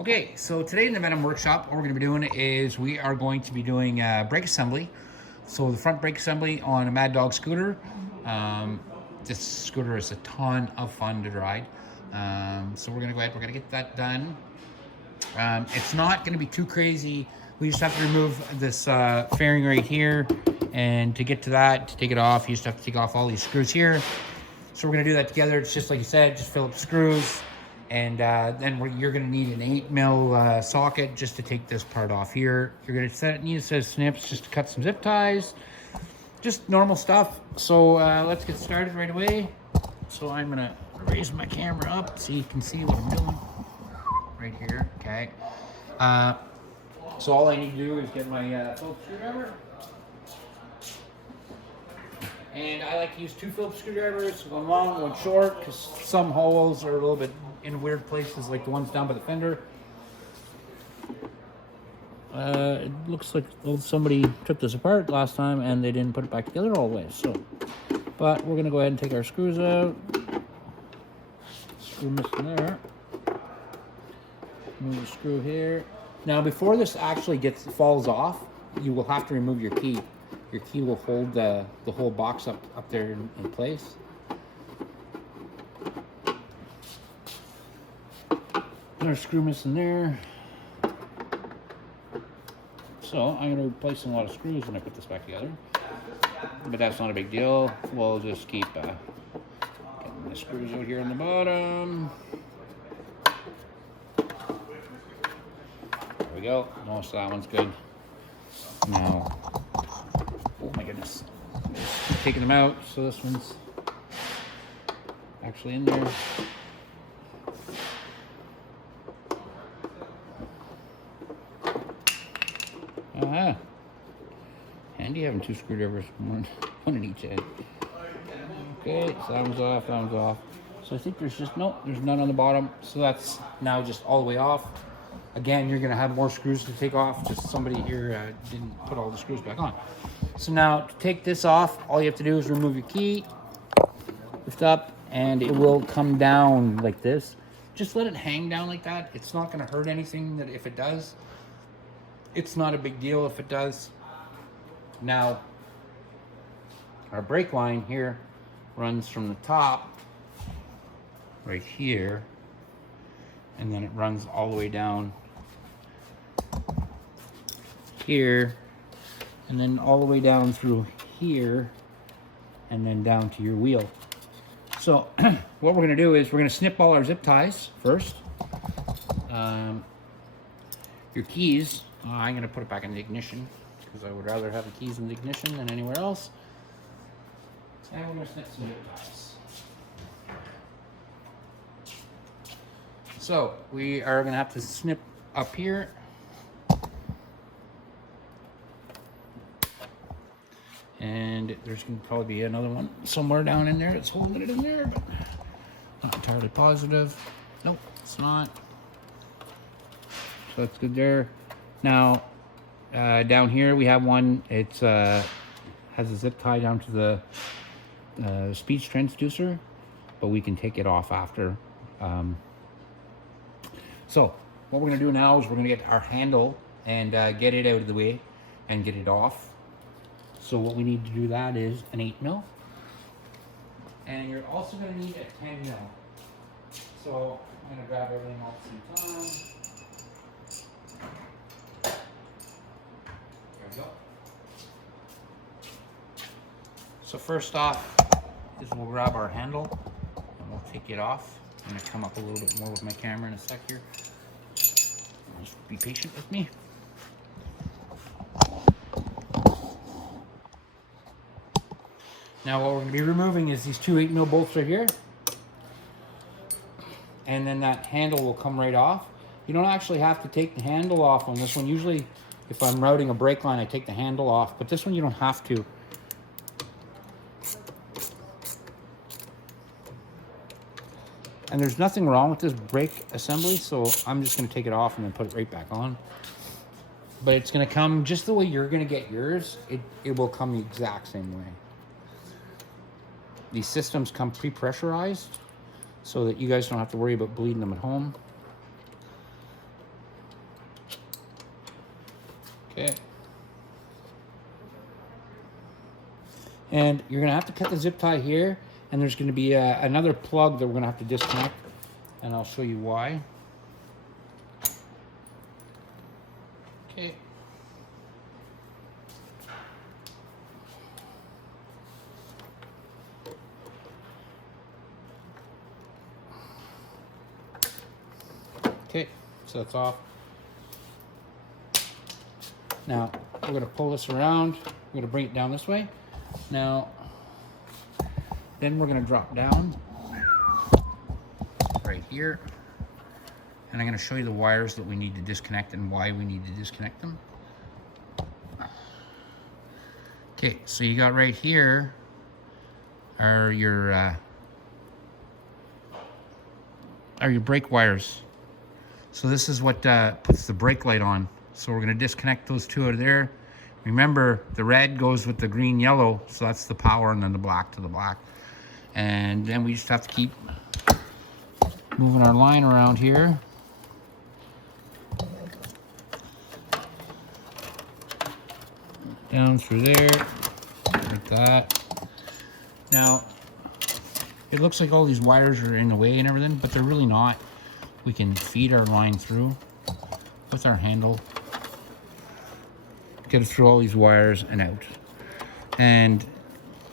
Okay, so today in the Venom workshop, what we're going to be doing is we are going to be doing brake assembly. So the front brake assembly on a Maddog Scooter. This scooter is a ton of fun to ride. So we're going to go ahead, we're going to get that done. It's not going to be too crazy. We just have to remove this fairing right here. And to get to that, to take it off, you just have to take off all these screws here. So we're going to do that together. It's just like you said, just fill up the screws. And then you're going to need an 8mm socket just to take this part off here. You're going to need a set of snips just to cut some zip ties. Just normal stuff. So let's get started right away. So I'm going to raise my camera up so you can see what I'm doing. Right here, okay. So all I need to do is get my Phillips screwdriver. And I like to use 2 Phillips screwdrivers, one long, one short, because some holes are a little bit in weird places, like the ones down by the fender. It looks like somebody took this apart last time and they didn't put it back together all the way. So, but we're gonna go ahead and take our screws out. Screw missing there. Move the screw here. Now, before this actually falls off, you will have to remove your key. Your key will hold the whole box up there in place. Another screw missing there. So I'm going to be replacing a lot of screws when I put this back together. But that's not a big deal. We'll just keep getting the screws out here on the bottom. There we go. Most of that one's good. Now, oh my goodness. I'm taking them out, so this one's actually in there. Ah, handy having 2 screwdrivers, one in each end. Okay, so that one's off, that one's off. So I think there's none on the bottom. So that's now just all the way off. Again, you're gonna have more screws to take off. Just somebody here didn't put all the screws back on. So now to take this off, all you have to do is remove your key, lift up, and it will come down like this. Just let it hang down like that. It's not gonna hurt anything that if it does. It's not a big deal if it does. Now, our brake line here runs from the top right here, and then it runs all the way down here, and then all the way down through here, and then down to your wheel. So what we're gonna do is we're gonna snip all our zip ties first. Your keys, I'm gonna put it back in the ignition because I would rather have the keys in the ignition than anywhere else. And we're gonna snip some zip ties. So we are gonna have to snip up here. And there's gonna probably be another one somewhere down in there. It's holding it in there, but not entirely positive. Nope, it's not. So that's good there. Now, down here we have one. It's has a zip tie down to the speech transducer, but we can take it off after. So what we're gonna do now is we're gonna get our handle and get it out of the way and get it off. So what we need to do that is an 8mm, and you're also gonna need a 10mm. So I'm gonna grab everything all at the same time. There we go. So first off is we'll grab our handle and we'll take it off. I'm gonna come up a little bit more with my camera in a sec here. Just be patient with me. Now what we're gonna be removing is these 2 8mm bolts right here. And then that handle will come right off. You don't actually have to take the handle off on this one. Usually if I'm routing a brake line, I take the handle off, but this one you don't have to. And there's nothing wrong with this brake assembly, so I'm just gonna take it off and then put it right back on. But it's gonna come just the way you're gonna get yours. It will come the exact same way. These systems come pre-pressurized so that you guys don't have to worry about bleeding them at home. Okay. And you're gonna have to cut the zip tie here, and there's gonna be another plug that we're gonna have to disconnect, and I'll show you why. Okay. Okay, so that's off. Now, we're gonna pull this around. We're gonna bring it down this way. Now, then we're gonna drop down right here. And I'm gonna show you the wires that we need to disconnect and why we need to disconnect them. Okay, so you got right here are your brake wires. So this is what puts the brake light on. So we're gonna disconnect those two out of there. Remember, the red goes with the green, yellow, so that's the power, and then the black to the black. And then we just have to keep moving our line around here. Down through there, like that. Now, it looks like all these wires are in the way and everything, but they're really not. We can feed our line through with our handle, get it through all these wires and out. And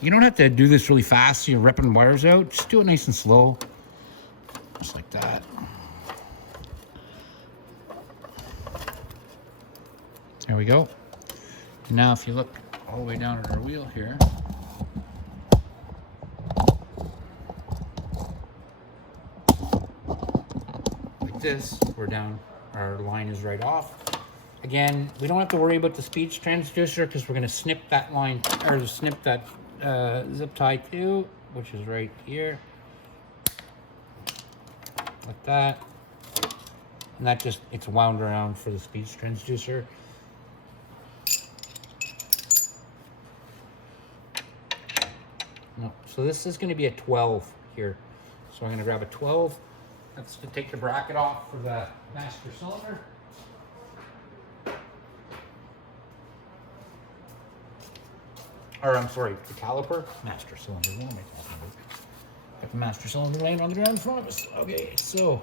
you don't have to do this really fast so you're ripping wires out. Just do it nice and slow, just like that. There we go. Now if you look all the way down at our wheel here, like this, we're down, our line is right off. Again, we don't have to worry about the speed transducer because we're going to snip that line, or snip that zip tie too, which is right here, like that. And that just, it's wound around for the speed transducer. No, so this is going to be a 12 here. So I'm going to grab a 12. That's to take the bracket off for the master cylinder. Or I'm sorry, the caliper, master cylinder. What am I talking about? Got the master cylinder laying on the ground in front of us. Okay, so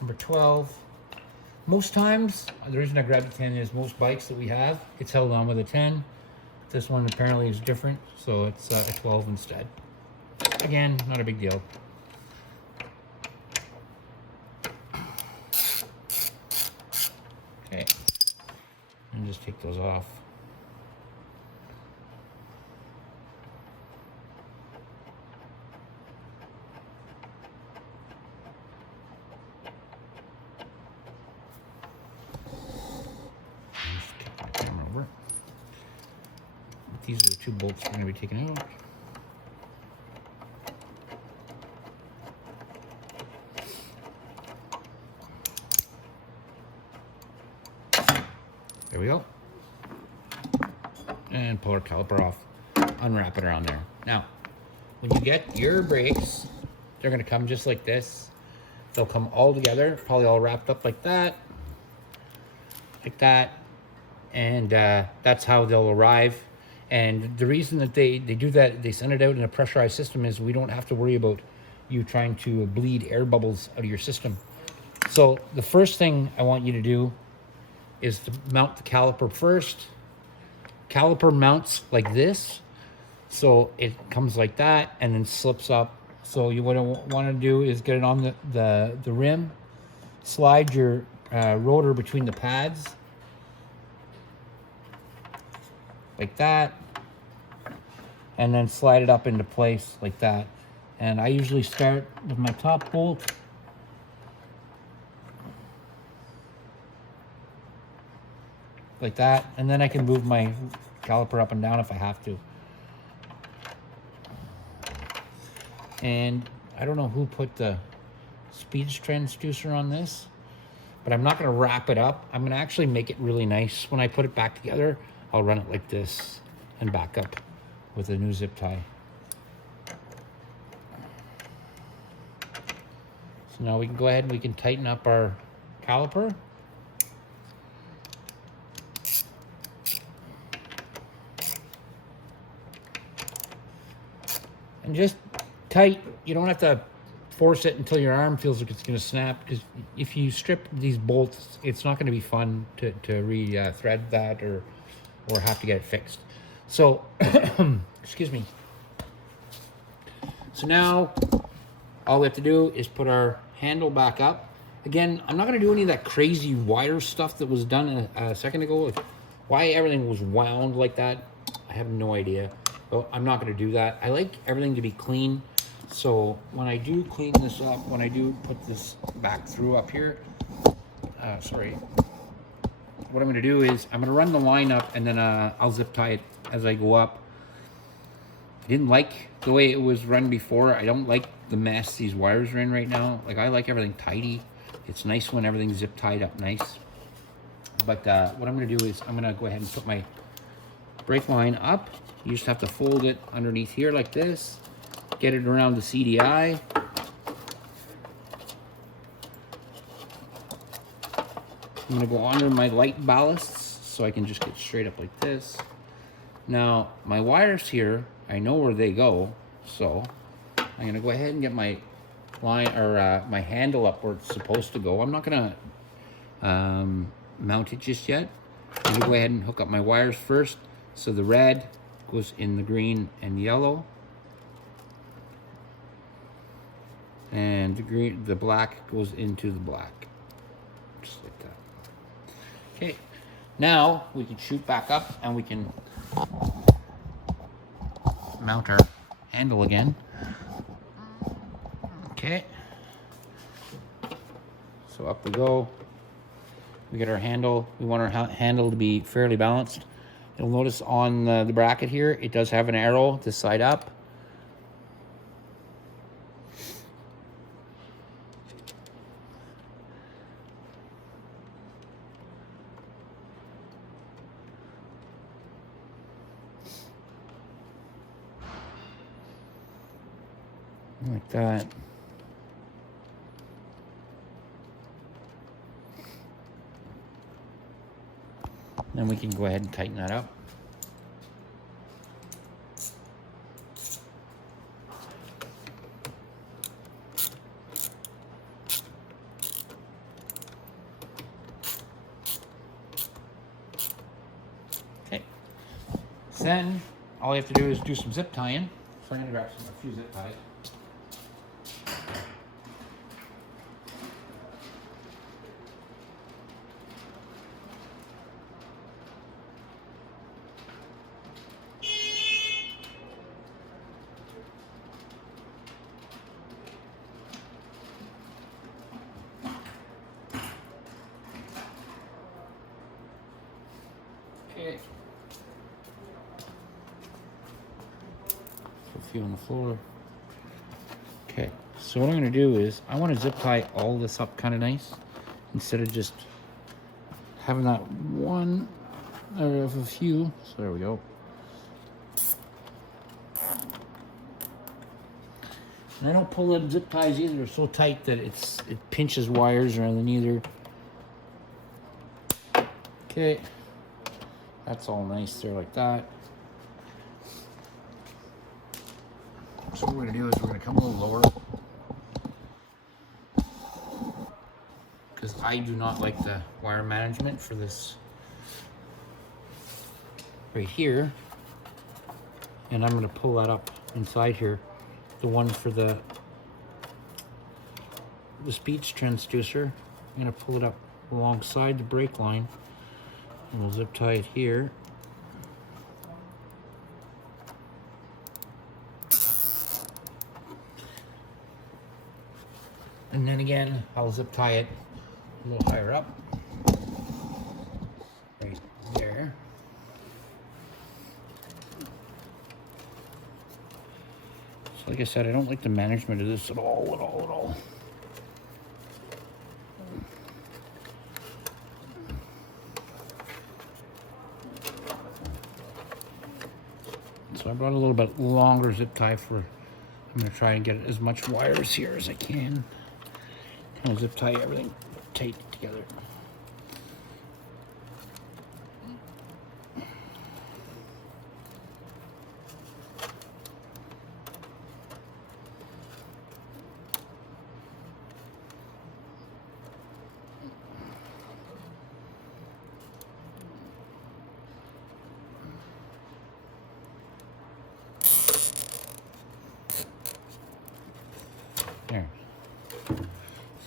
number 12. Most times, the reason I grabbed a 10 is most bikes that we have, it's held on with a 10. This one apparently is different, so it's a 12 instead. Again, not a big deal. Okay, and just take those off. Just kick my camera over. These are the two bolts we're going to be taking out. There we go. And pull our caliper off. Unwrap it around there. Now, when you get your brakes, they're going to come just like this. They'll come all together, probably all wrapped up like that. Like that. And that's how they'll arrive. And the reason that they do that, they send it out in a pressurized system, is we don't have to worry about you trying to bleed air bubbles out of your system. So the first thing I want you to do is to mount the caliper first. Caliper mounts like this. So it comes like that and then slips up. So you what I want to do is get it on the rim, slide your rotor between the pads like that, and then slide it up into place like that. And I usually start with my top bolt. Like that, and then I can move my caliper up and down if I have to. And I don't know who put the speed transducer on this, but I'm not going to wrap it up. I'm going to actually make it really nice. When I put it back together, I'll run it like this and back up with a new zip tie. So now we can go ahead and we can tighten up our caliper. just tight. You don't have to force it until your arm feels like it's going to snap, because if you strip these bolts, it's not going to be fun to re-thread that or have to get it fixed. So, excuse me. So now all we have to do is put our handle back up. Again, I'm not going to do any of that crazy wire stuff that was done a second ago. Like why everything was wound like that, I have no idea. But I'm not going to do that. I like everything to be clean. So when I do clean this up, when I do put this back through up here, sorry, what I'm going to do is I'm going to run the line up, and then I'll zip tie it as I go up. I didn't like the way it was run before. I don't like the mess these wires are in right now. Like, I like everything tidy. It's nice when everything's zip tied up nice. But what I'm going to do is I'm going to go ahead and put my brake line up. You just have to fold it underneath here like this. Get it around the CDI. I'm going to go under my light ballasts so I can just get straight up like this. Now, my wires here, I know where they go, so I'm going to go ahead and get my line, or my handle up where it's supposed to go. I'm not going to mount it just yet. I'm going to go ahead and hook up my wires first. So the red goes in the green and yellow, and the black goes into the black, just like that. Okay, now we can shoot back up and we can mount our handle again. Okay, so up we go. We get our handle. We want our handle to be fairly balanced. You'll notice on the bracket here, it does have an arrow this side up. Like that. Then we can go ahead and tighten that up. Okay. So then all you have to do is do some zip tying. So I'm going to grab a few zip ties. Okay. A few on the floor. Okay, so what I'm going to do is I want to zip tie all this up kind of nice instead of just having that one or a few. So there we go. And I don't pull the zip ties either. They're so tight that it pinches wires or anything either. Okay. That's all nice there like that. So what we're going to do is we're going to come a little lower, because I do not like the wire management for this right here. And I'm going to pull that up inside here. The one for the speech transducer. I'm going to pull it up alongside the brake line. And we'll zip tie it here. And then again, I'll zip tie it a little higher up. Right there. So like I said, I don't like the management of this at all. So I brought a little bit longer zip tie for, I'm going to try and get as much wires here as I can. Kind of zip tie everything tight together.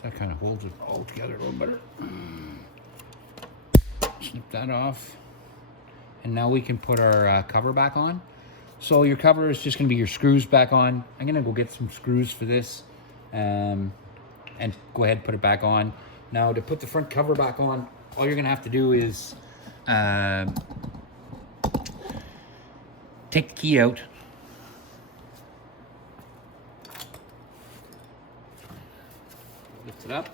That kind of holds it all together a little better. Snip that off. And now we can put our cover back on. So your cover is just going to be your screws back on. I'm going to go get some screws for this and go ahead and put it back on. Now to put the front cover back on, all you're going to have to do is take the key out. Lift it up.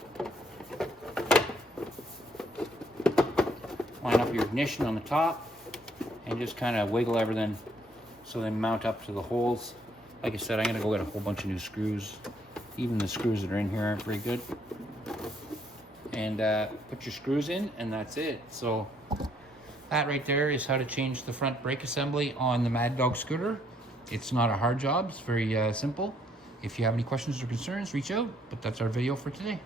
Line up your ignition on the top and just kind of wiggle everything so they mount up to the holes. Like I said, I'm going to go get a whole bunch of new screws. Even the screws that are in here aren't very good. And put your screws in, and that's it. So that right there is how to change the front brake assembly on the Maddog Scooter. It's not a hard job. It's very simple. If you have any questions or concerns, reach out. But that's our video for today.